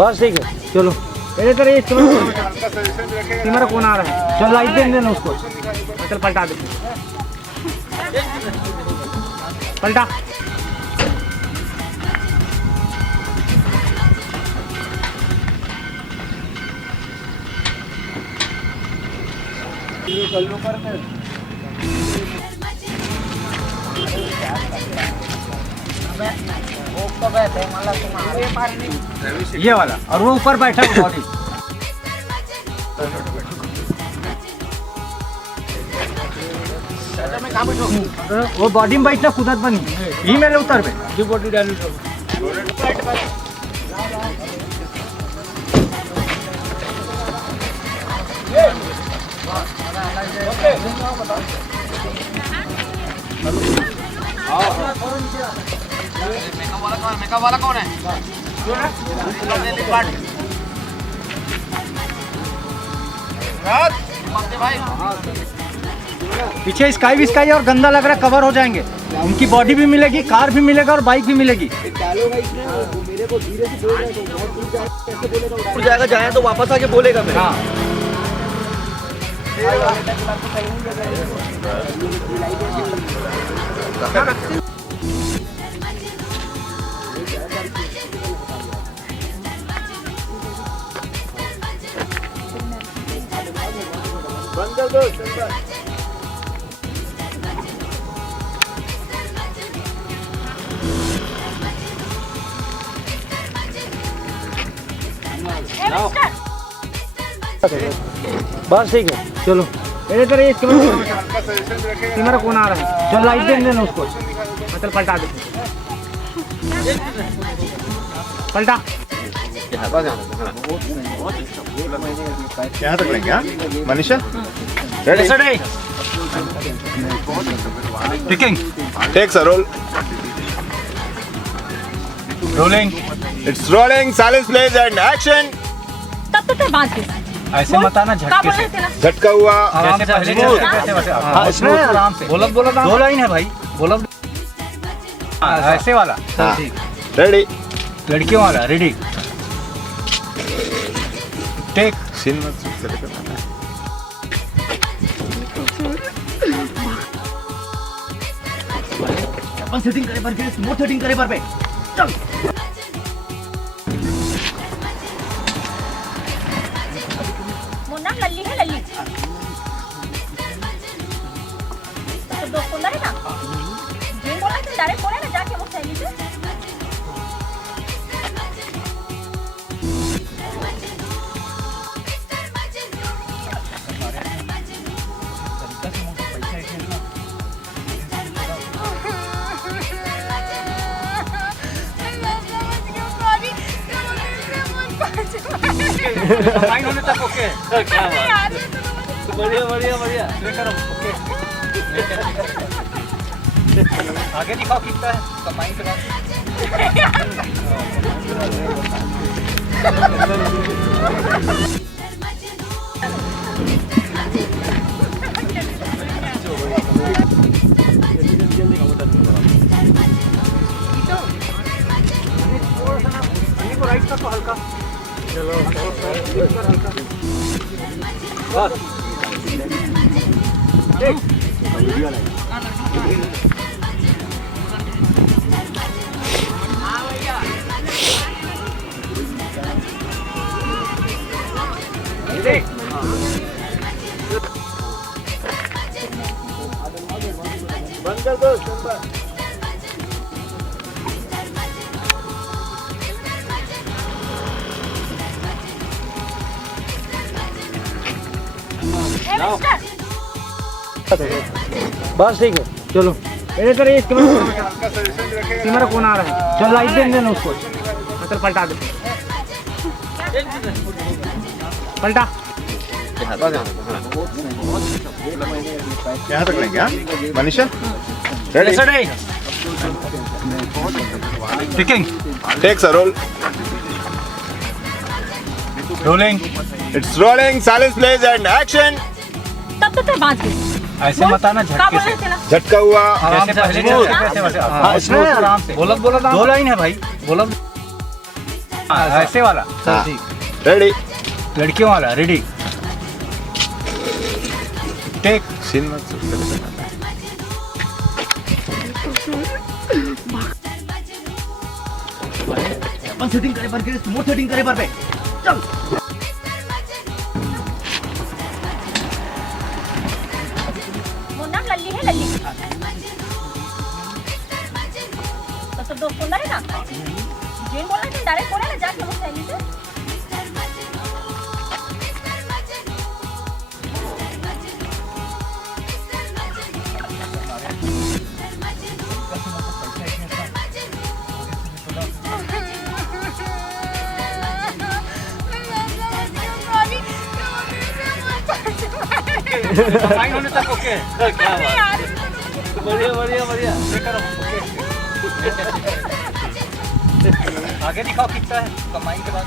बस ठीक है चलो। इधर ये कैमरा कौन आ रहा है? चल लाइट दे देना उसको। चल पलटा दे, पलटा। ये वाला और वो ऊपर बैठा है बॉडी। वो बॉडी में बैठना कुदत बनी ही मेरे उतर पे जो बॉडी डाली मेकअप वाला कौन है? पीछे स्काई विस्काई और गंदा लग रहा है, कवर हो जाएंगे। उनकी बॉडी भी मिलेगी, कार भी मिलेगा और बाइक भी मिलेगी। जाएगा जाए तो वापस आके बोलेगा मैं। हाँ बंद कर दो। बस ठीक है चलो। इधर ये कैमरा कौन आ रहा है? चल लाइट दे देना उसको। चल पलटा दे, पलटा। यहाँ तक लेंगे हाँ? Manisha ready ticking takes a roll rolling it's rolling silence please and action. तब तो बात है। ऐसे मत आना झटके से, झटका हुआ आराम से पहले इसमें आराम से बोला बोला। दो लाइन है भाई, बोला ऐसे वाला। हाँ रेडी लड़कियों वाला रेडी टेक सीन मत चलेगा। अपन सेटिंग करे पर फिर स्मूथ सेटिंग करे पर पे चल। मुन्ना लल्ली है लल्ली। तो दोस्त बोला है ना, जिन बोला तो डायरेक्ट बोला ना जाके वो सहेली से। फाइन होने तक ओके। क्या बात, बढ़िया बढ़िया बढ़िया लेकर ओके। आगे दिखाओ कितना है कमाई के बाद। राइट का हल्का चलो बस देख बंद कर दो। बस ठीक है चलो। इधर ये कैमरा कौन आ रहा है? चल लाइट दे देना उसको। चल पलटा दे, पलटा। यहाँ तक लेंगे हाँ? Manisha ready ticking takes a roll rolling it's rolling silence please and action. तब तो बात है। ऐसे मत आना झटके से, झटका हुआ आराम से पहले इसमें आराम से बोला बोला। दो लाइन है भाई, बोला ऐसे वाला हाँ। ठीक रेडी लड़कियों वाला रेडी टेक सीन मत अपन सेटिंग करे पर तुम सेटिंग करे पर चल वो नाम लल्ली है लल्ली तो दोस्त सुंदर है ना जेन बोला है डायरेक्ट बोला ना जाके वो सहेली से साइन होने तक ओके क्या अरे यार बढ़िया बढ़िया बढ़िया करो ओके आगे दिखाओ कितना है कमाई के बाद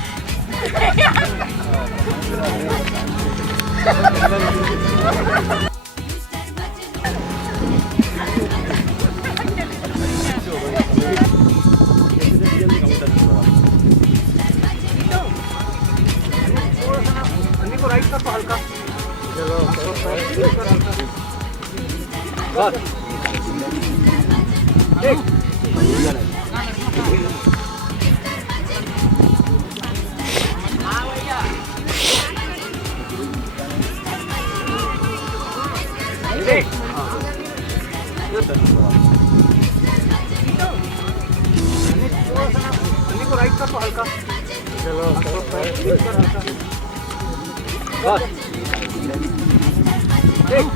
अन्नी को राइट कर तो हल्का बस एक एक अन्नी को राइट कर तो हल्का चलो हल्का बस एक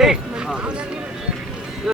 एक